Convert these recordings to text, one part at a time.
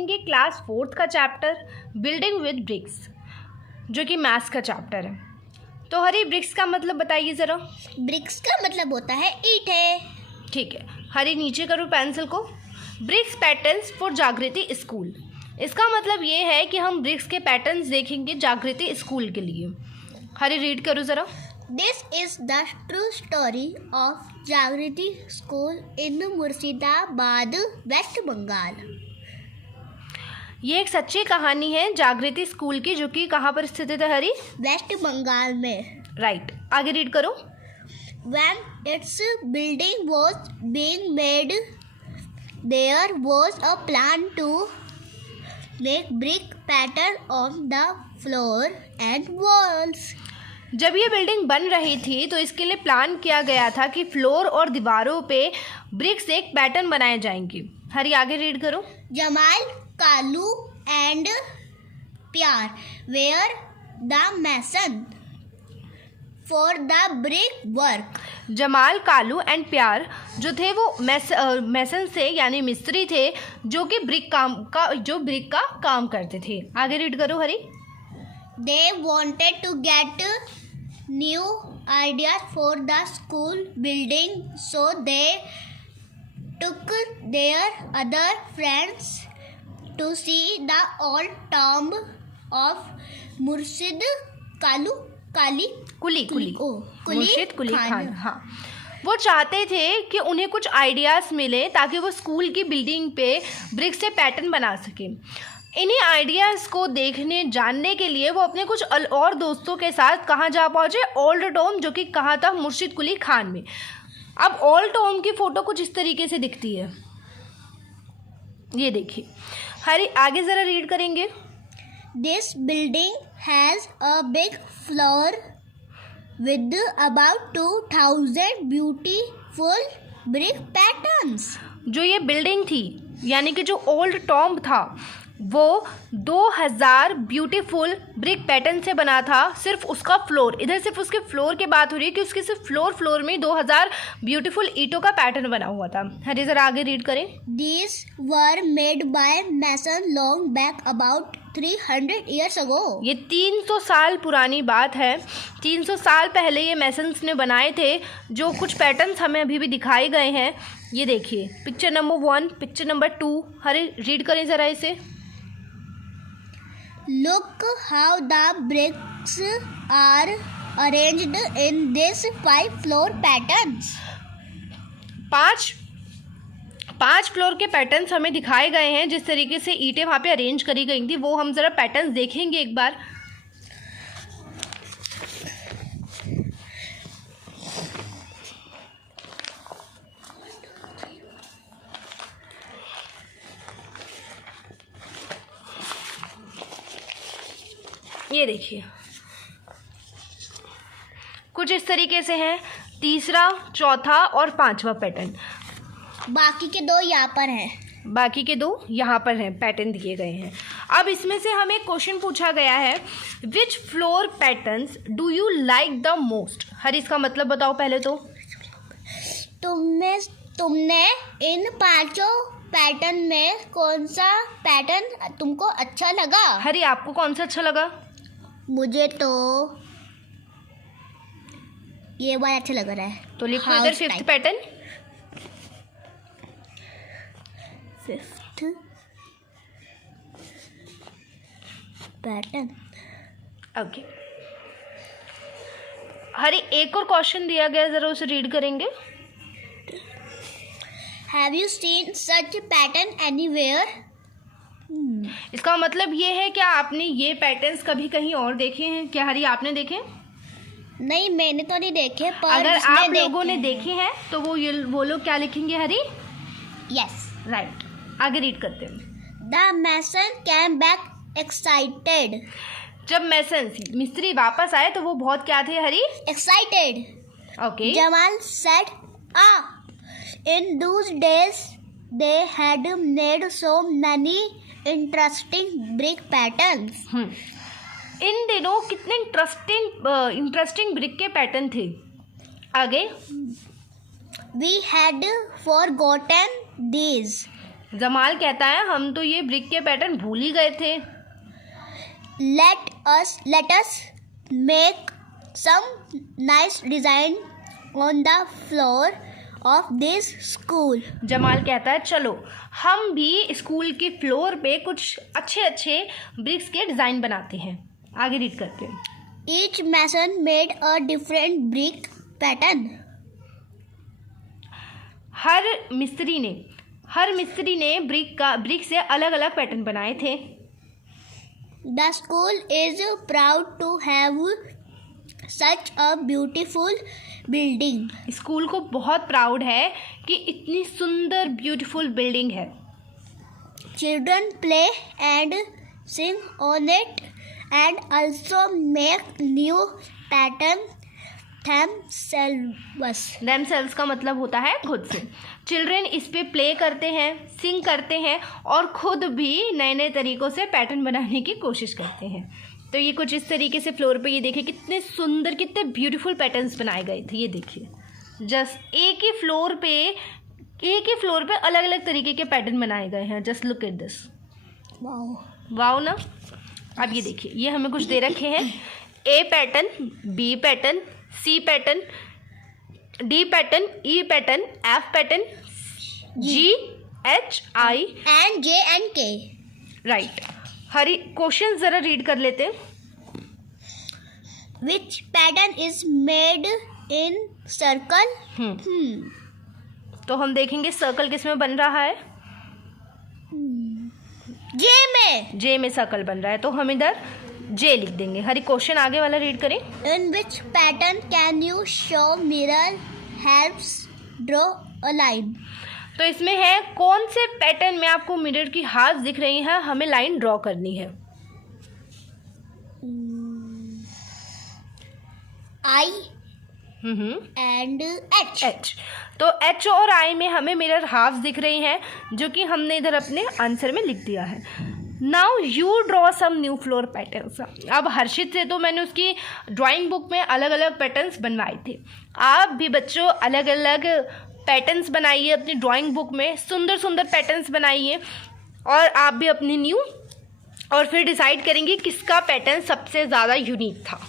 करेंगे class 4th का chapter building with BRICS, जो कि मैथ्स का चैप्टर है। तो हरी, ब्रिक्स का मतलब बताइए ज़रा। ब्रिक्स का मतलब होता है ईंटें। ठीक है हरी, नीचे करो पेंसिल को। ब्रिक्स पैटर्न्स फॉर जागृति स्कूल, इसका मतलब ये है कि हम ब्रिक्स के पैटर्न्स देखेंगे जागृति स्कूल के लिए। हरी, रीड करो ज़रा। This is the true story of Jagriti School in Murshidabad, West Bengal. ये एक सच्ची कहानी है जागृति स्कूल की, जो कि कहाँ पर स्थित है हरी? वेस्ट बंगाल में। राइट, आगे रीड करो। When its building was being made, there was a plan to make brick pattern on the floor and walls. जब ये बिल्डिंग बन रही थी तो इसके लिए प्लान किया गया था कि फ्लोर और दीवारों पे ब्रिक्स एक पैटर्न बनाए जाएंगे। हरी, आगे रीड करो। Jamal, Kalu and Pyar were the mason for the brick work. Jamal, Kalu and Pyar जो थे वो मैसन थे, यानी मिस्त्री थे, जो कि ब्रिक का काम करते थे। आगे रीड करो हरी। They wanted to get new ideas for the school building, so they took their other friends to see the old tomb of मुर्शिद कुली खान। हाँ, वो चाहते थे कि उन्हें कुछ आइडियाज़ मिले ताकि वो स्कूल की बिल्डिंग पे ब्रिक से पैटर्न बना सके। इन्हीं आइडियाज़ को देखने जानने के लिए वो अपने कुछ और दोस्तों के साथ कहाँ जा पहुँचे? ओल्ड टॉम, जो कि कहाँ था? मुर्शिद कुली खान में। अब ओल्ड टॉम की फ़ोटो कुछ इस तरीके से दिखती है, ये देखिए। हरी, आगे ज़रा रीड करेंगे। This building has a big floor with about 2000 beautiful brick patterns. जो ये बिल्डिंग थी, यानी कि जो ओल्ड टॉम था, वो 2000 ब्यूटीफुल ब्रिक पैटर्न से बना था। सिर्फ उसका फ्लोर, इधर सिर्फ उसके फ्लोर की बात हो रही है कि उसके सिर्फ फ्लोर में 2000 ब्यूटीफुल ईंटों का पैटर्न बना हुआ था। हरी, जरा आगे रीड करें। These were made by mason long back about 300 years ago. ये 300 साल पुरानी बात है। 300 साल पहले ये मैसन्स ने बनाए थे। जो कुछ पैटर्न्स हमें अभी भी दिखाए गए हैं, ये देखिए, पिक्चर नंबर 1, पिक्चर नंबर 2। हरी, रीड करें ज़रा इसे। Look how the bricks are arranged in this 5 floor patterns. 5 floor के पैटर्न्स हमें दिखाए गए हैं। जिस तरीके से ईंटें वहाँ पे अरेंज करी गई थी, वो हम ज़रा पैटर्न्स देखेंगे एक बार। ये देखिए, कुछ इस तरीके से हैं। तीसरा, चौथा और 5वां पैटर्न। बाकी के 2 यहाँ पर हैं। बाकी के 2 यहाँ पर हैं, पैटर्न दिए गए हैं। अब इसमें से हमें क्वेश्चन पूछा गया है, which floor patterns do you like the most? Hari इसका मतलब बताओ पहले तो। तुमने इन 5 पैटर्न में कौन सा पैटर्न तुमको अच्छा लगा? हरी, आपको कौन सा अच्छा लगा? मुझे तो ये वाला अच्छा लग रहा है। तो लिखो इधर 5th pattern. 5th pattern. Okay हरी, एक और क्वेश्चन दिया गया, जरा उसे रीड करेंगे। Have you seen such pattern anywhere? इसका मतलब ये है, क्या आपने ये पैटर्न्स कभी कहीं और देखे हैं? क्या हरी, आपने देखे? नहीं, मैंने तो नहीं देखे, पर अगर आप लोगों ने देखे हैं तो वो लोग क्या लिखेंगे हरी? Yes, right. आगे रीड करते हैं। The mason came back excited. जब मिस्त्री वापस आए तो वो बहुत क्या थे Hari? Excited. Okay. Jamal said, in those days they had made so many interesting brick patterns. इन दिनों कितने इंटरेस्टिंग ब्रिक के पैटर्न थे। आगे, we had forgotten these. Jamal कहता है हम तो ये ब्रिक के पैटर्न भूल ही गए थे। Let us make some nice design on the floor of this school. Jamal कहता है चलो हम भी स्कूल की फ्लोर पे कुछ अच्छे अच्छे ब्रिक्स के डिज़ाइन बनाते हैं। आगे रीड करते हैं। Each mason made a different brick pattern. हर मिस्त्री ने ब्रिक से अलग अलग पैटर्न बनाए थे। The school is proud to have such a beautiful building. School को बहुत प्राउड है कि इतनी सुंदर ब्यूटीफुल बिल्डिंग है। Children play and sing on it and also make new pattern themselves का मतलब होता है खुद से। चिल्ड्रेन इस पे प्ले करते हैं, सिंग करते हैं और खुद भी नए नए तरीक़ों से पैटर्न बनाने की कोशिश करते हैं। तो ये कुछ इस तरीके से फ्लोर पे ये देखिए कितने सुंदर कितने ब्यूटीफुल पैटर्न्स बनाए गए थे। ये देखिए जस्ट एक ही फ्लोर पे अलग अलग तरीके के पैटर्न बनाए गए हैं। Just look at this, wow ना। अब ये देखिए ये हमें कुछ दे रखे हैं, A pattern, B pattern, C pattern, D pattern, E pattern, F pattern, G, H, I and J and K. Right. Hari question जरा रीड कर लेते हैं। Which pattern is made in circle? तो हम देखेंगे सर्कल किस में बन रहा है। जे में सर्कल बन रहा है तो हम इधर जे लिख देंगे। हरी क्वेश्चन आगे वाला रीड करें। In which pattern can you show mirror helps draw a line? तो इसमें है कौन से पैटर्न में आपको मिरर की हाथ दिख रही है, हमें लाइन ड्रॉ करनी है। I and H। तो H और I में हमें मिरर हाफ दिख रही हैं जो कि हमने इधर अपने आंसर में लिख दिया है। Now you draw some new floor patterns. अब हर्षित से तो मैंने उसकी ड्राइंग बुक में अलग अलग पैटर्न्स बनवाए थे। आप भी बच्चों अलग अलग पैटर्न्स बनाइए अपनी ड्राइंग बुक में, सुंदर सुंदर पैटर्न्स बनाइए और आप भी अपनी न्यू, और फिर डिसाइड करेंगे किसका पैटर्न सबसे ज़्यादा यूनिक था।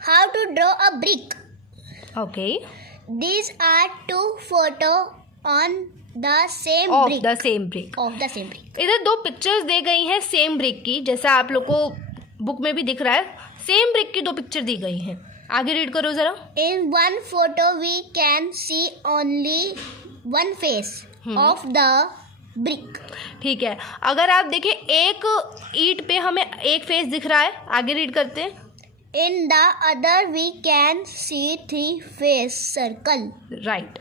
How to draw a brick? Okay. These are two photos on the same Of brick. the same brick. Of the same brick. इधर दो पिक्चर्स दे गई हैं सेम ब्रिक की, जैसा आप लोग को बुक में भी दिख रहा है। सेम ब्रिक की दो पिक्चर दी गई हैं। आगे रीड करो ज़रा। In one photo we can see only one face of the brick. ठीक है, अगर आप देखें एक ईंट पे हमें एक फेस दिख रहा है। आगे रीड करते हैं। In the other we can see three face circle. Right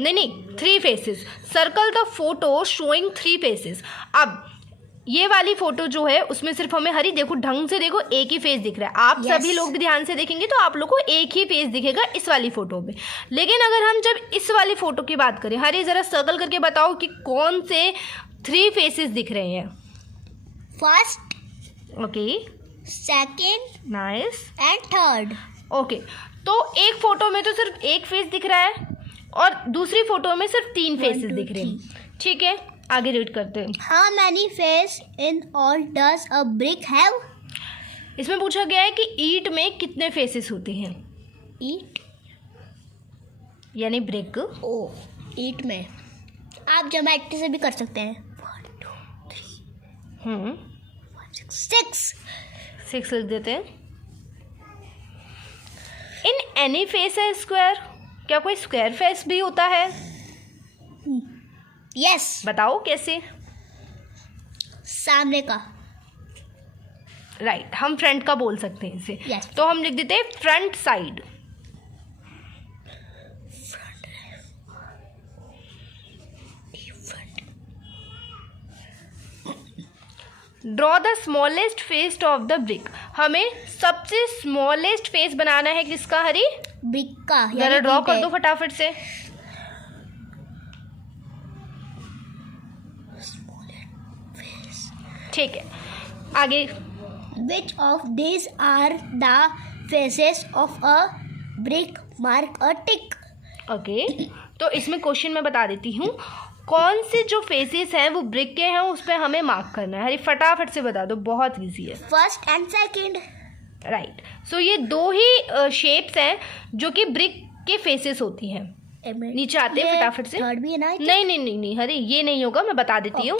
नहीं, 3 faces. Circle the photo showing 3 faces. अब ये वाली फोटो जो है उसमें सिर्फ हमें हरी देखो ढंग से देखो एक ही फेस दिख रहा है। आप सभी लोग भी ध्यान से देखेंगे तो आप लोग को एक ही फेस दिखेगा इस वाली फोटो में। लेकिन अगर हम जब इस वाली फोटो की बात करें, हरी ज़रा सर्कल करके बताओ कि कौन से 3 फेसेस दिख रहे हैं। First, okay, second nice, and third. Okay. तो एक फोटो में तो सिर्फ एक फेस दिख रहा है और दूसरी फोटो में सिर्फ 3 फेसेस दिख रहे हैं। ठीक है, आगे रीड करते हैं। How many face in all does a brick have? इसमें पूछा गया है कि ईंट में कितने फेसेस होते हैं। ईंट यानी ब्रिक। ओ, ईंट में आप ज्योमेट्री से भी कर सकते हैं। 1 2 3 6 6 लिख देते हैं। इन एनी फेस है स्क्वायर, क्या कोई स्क्वायर फेस भी होता है? यस। बताओ कैसे। सामने का। राइट, हम फ्रंट का बोल सकते हैं इसे। Yes. तो हम लिख देते हैं front side. Draw the smallest face of the brick. हमें सबसे स्मॉलेस्ट फेस बनाना है किसका हरी? ब्रिक का। जरा ड्रॉ कर दो फटाफट से। ठीक है, आगे। Which of these are the faces of a brick? Mark a tick. Okay, तो इसमें क्वेश्चन मैं बता देती हूँ। कौन से जो फेसेस हैं वो ब्रिक के हैं, उस पर हमें मार्क करना है। हरी फटाफट से बता दो, बहुत ईजी है। First and second. राइट। सो ये दो ही शेप्स हैं जो कि ब्रिक के फेसेस होती हैं। नीचे आते हैं फटाफट से। थर्ड भी है ना? नहीं हरी, ये नहीं होगा, मैं बता देती हूँ।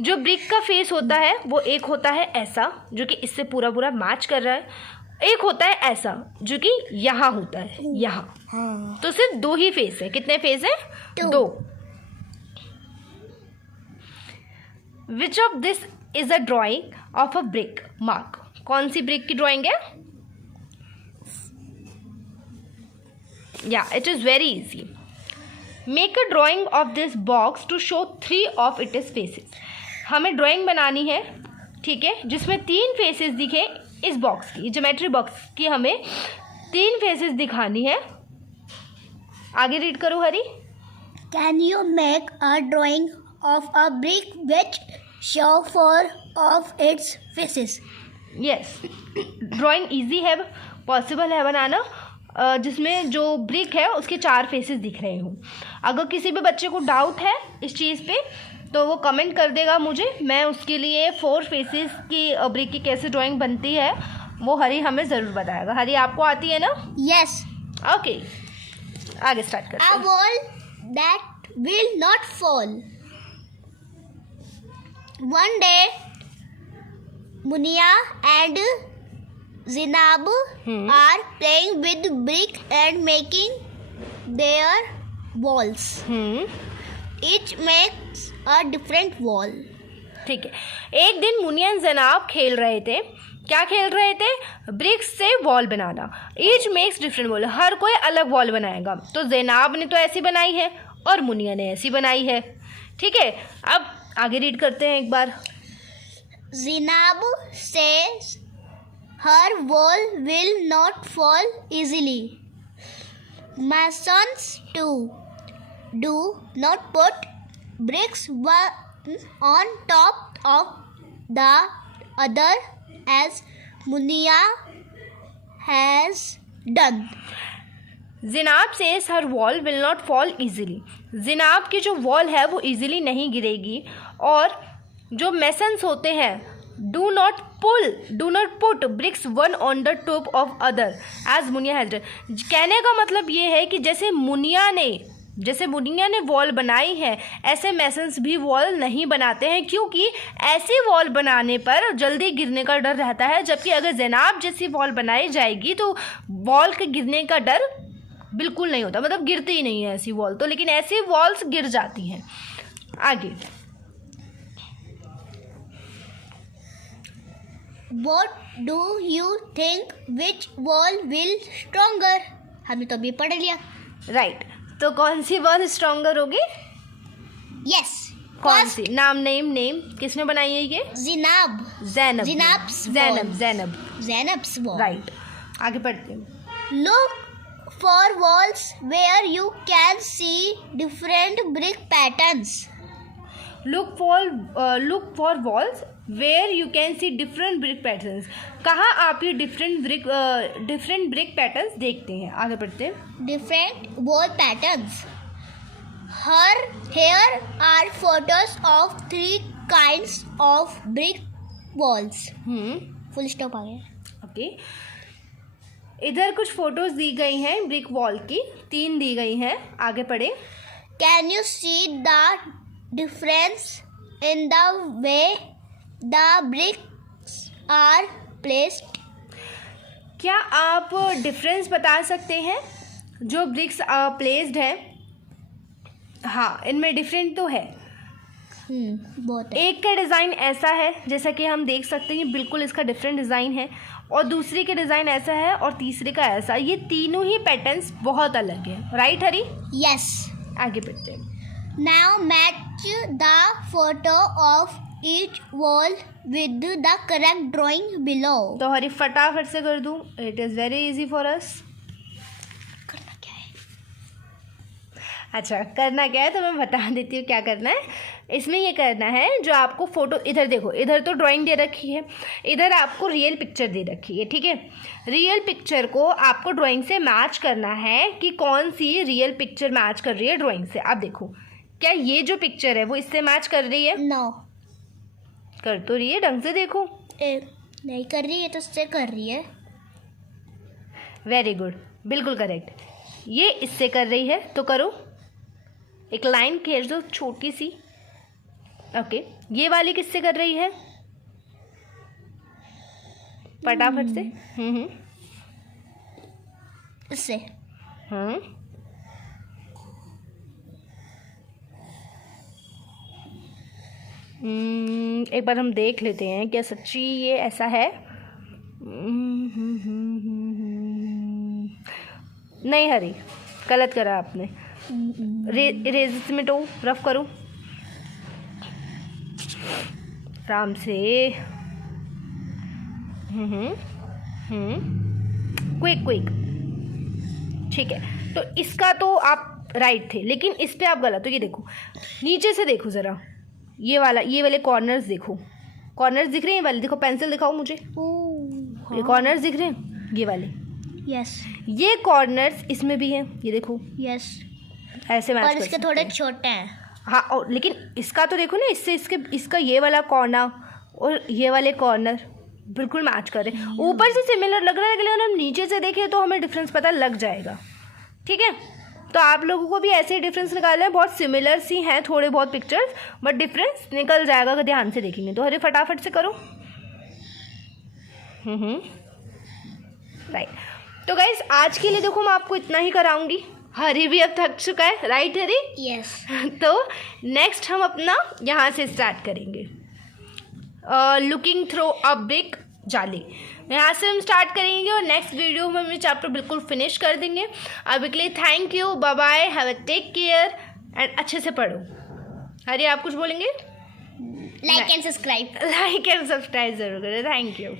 जो ब्रिक का फेस होता है वो एक होता है ऐसा, जो कि इससे पूरा पूरा मैच कर रहा है। एक होता है ऐसा जो कि यहाँ होता है, यहाँ। हाँ। तो सिर्फ दो ही फेस है। कितने फेस है? 2। Which of this is a drawing of a brick? Mark. कौन सी ब्रिक की ड्राइंग है? या it is very easy. Make a drawing of this box to show 3 of it is faces. हमें ड्राइंग बनानी है, ठीक है, जिसमें 3 फेसेस दिखे। इस बॉक्स की, ज्योमेट्री बॉक्स की हमें 3 फेसेस दिखानी है। आगे रीड करो Hari. Can you make a drawing of a brick which show 4 of its faces? Yes, drawing easy है, पॉसिबल है बनाना, जिसमें जो ब्रिक है उसके 4 फेसेस दिख रहे हों। अगर किसी भी बच्चे को डाउट है इस चीज़ पे तो वो कमेंट कर देगा मुझे, मैं उसके लिए 4 फेसेस की ब्रिक की कैसे ड्राइंग बनती है वो हरी हमें ज़रूर बताएगा। हरी, आपको आती है ना? यस। ओके, आगे स्टार्ट करते A हैं। wall that will not fall. One day, Munia and Zinab are playing with brick and making their walls. Each makes a different wall. ठीक है। एक दिन मुनिया जनाब खेल रहे थे। क्या खेल रहे थे? ब्रिक्स से वॉल बनाना। ईच मेक्स डिफरेंट वॉल, हर कोई अलग वॉल बनाएगा। तो जैनाब ने तो ऐसी बनाई है और मुनिया ने ऐसी बनाई है। ठीक है, अब आगे रीड करते हैं एक बार। Zinab says her wall will not fall easily. My sons too. Do not put bricks one on top of the other as Munia has done. Jinab says her wall will not fall easily. Jinab की जो wall है वो easily नहीं गिरेगी। और जो masons होते हैं, do not put bricks one on the top of other as Muniya has done. कहने का मतलब ये है कि जैसे मुनिया ने वॉल बनाई है, ऐसे मेसन्स भी वॉल नहीं बनाते हैं, क्योंकि ऐसी वॉल बनाने पर जल्दी गिरने का डर रहता है। जबकि अगर जैनाब जैसी वॉल बनाई जाएगी तो वॉल के गिरने का डर बिल्कुल नहीं होता, मतलब गिरती ही नहीं है ऐसी वॉल तो। लेकिन ऐसी वॉल्स गिर जाती हैं। आगे। What do you think which wall will stronger? हमने तो अभी पढ़ लिया। राइट। तो कौन सी वॉल स्ट्रॉन्गर होगी? Yes. कौन सी? नाम किसने बनाई है ये? Zinab. Zainab's wall. राइट। आगे बढ़ते हैं। Look for walls where you can see different brick patterns. Look for walls where you can see different brick patterns. कहाँ आप ये different brick patterns देखते हैं? आगे बढ़ते हैं। Different wall patterns. Here are photos of 3 kinds of brick walls. Full stop आ गया। Okay. इधर कुछ फोटोज दी गई हैं ब्रिक वॉल की, 3 दी गई हैं। आगे पढ़े। Can you see the difference in the way the bricks are placed? क्या आप डिफरेंस बता सकते हैं जो ब्रिक्स प्लेस्ड है? हाँ, इनमें डिफरेंट तो है। बहुत है। एक का डिज़ाइन ऐसा है जैसा कि हम देख सकते हैं, बिल्कुल इसका डिफरेंट डिज़ाइन है। और दूसरे के डिज़ाइन ऐसा है और तीसरे का ऐसा। ये तीनों ही पैटर्न्स बहुत अलग हैं। राइट हरी? Yes. आगे बढ़ते हैं। Now match the photo of each wall with the correct drawing below. तो हरी फटाफट से कर दूँ। It is very easy for us. करना क्या है? अच्छा, करना क्या है तो मैं बता देती हूँ क्या करना है। इसमें ये करना है, जो आपको फ़ोटो, इधर देखो, इधर तो ड्राइंग दे रखी है, इधर आपको रियल पिक्चर दे रखी है। ठीक है, रियल पिक्चर को आपको ड्राइंग से मैच करना है कि कौन सी रियल पिक्चर मैच कर रही है ड्राइंग से। अब देखो, क्या ये जो पिक्चर है वो इससे मैच कर रही है? नो, कर तो रही है, ढंग से देखो। नहीं कर रही है तो इससे कर रही है। वेरी गुड, बिल्कुल करेक्ट। ये इससे कर रही है तो करो, एक लाइन खींच दो छोटी सी। ओके, ये वाली किससे कर रही है? फटाफट से। इससे। एक बार हम देख लेते हैं क्या सच्ची ये ऐसा है। नहीं हरी, गलत करा आपने। इरेजर से मिटो, रफ करो आराम से। Quick quick. ठीक है, तो इसका तो आप राइट थे, लेकिन इस पे आप गलत हो। ये देखो, नीचे से देखो ज़रा, ये वाले कॉर्नर्स देखो। कॉर्नर्स दिख रहे हैं? ये वाले देखो, पेंसिल दिखाओ मुझे। ये कॉर्नर्स दिख रहे हैं? ये वाले। यस। ये कॉर्नर्स इसमें भी हैं, ये देखो। यस। ऐसे मैच और कर इसके सकते थोड़े हैं। छोटे हैं। हाँ, और लेकिन इसका तो देखो ना, इससे इसका ये वाला कॉर्नर और ये वाले कॉर्नर बिल्कुल मैच कर रहे हैं। ऊपर से सिमिलर लग रहा है, लेकिन हम नीचे से देखें तो हमें डिफरेंस पता लग जाएगा। ठीक है, तो आप लोगों को भी ऐसे ही डिफरेंस निकालना है। बहुत सिमिलर सी हैं थोड़े बहुत पिक्चर्स, बट डिफरेंस निकल जाएगा अगर ध्यान से देखेंगे तो। अरे फटाफट से करो। राइट, तो गाइस आज के लिए देखो मैं आपको इतना ही कराऊंगी। हरी भी अब थक चुका है, राइट हरी? यस। तो नेक्स्ट हम अपना यहाँ से स्टार्ट करेंगे। लुकिंग थ्रू अ बिग जाली, यहाँ से हम स्टार्ट करेंगे और नेक्स्ट वीडियो में हम ये चैप्टर बिल्कुल फिनिश कर देंगे। अभी के लिए thank you, bye bye, have a take care and अच्छे से पढ़ो। हरी आप कुछ बोलेंगे? Like and subscribe. Like and subscribe जरूर करें। Thank you.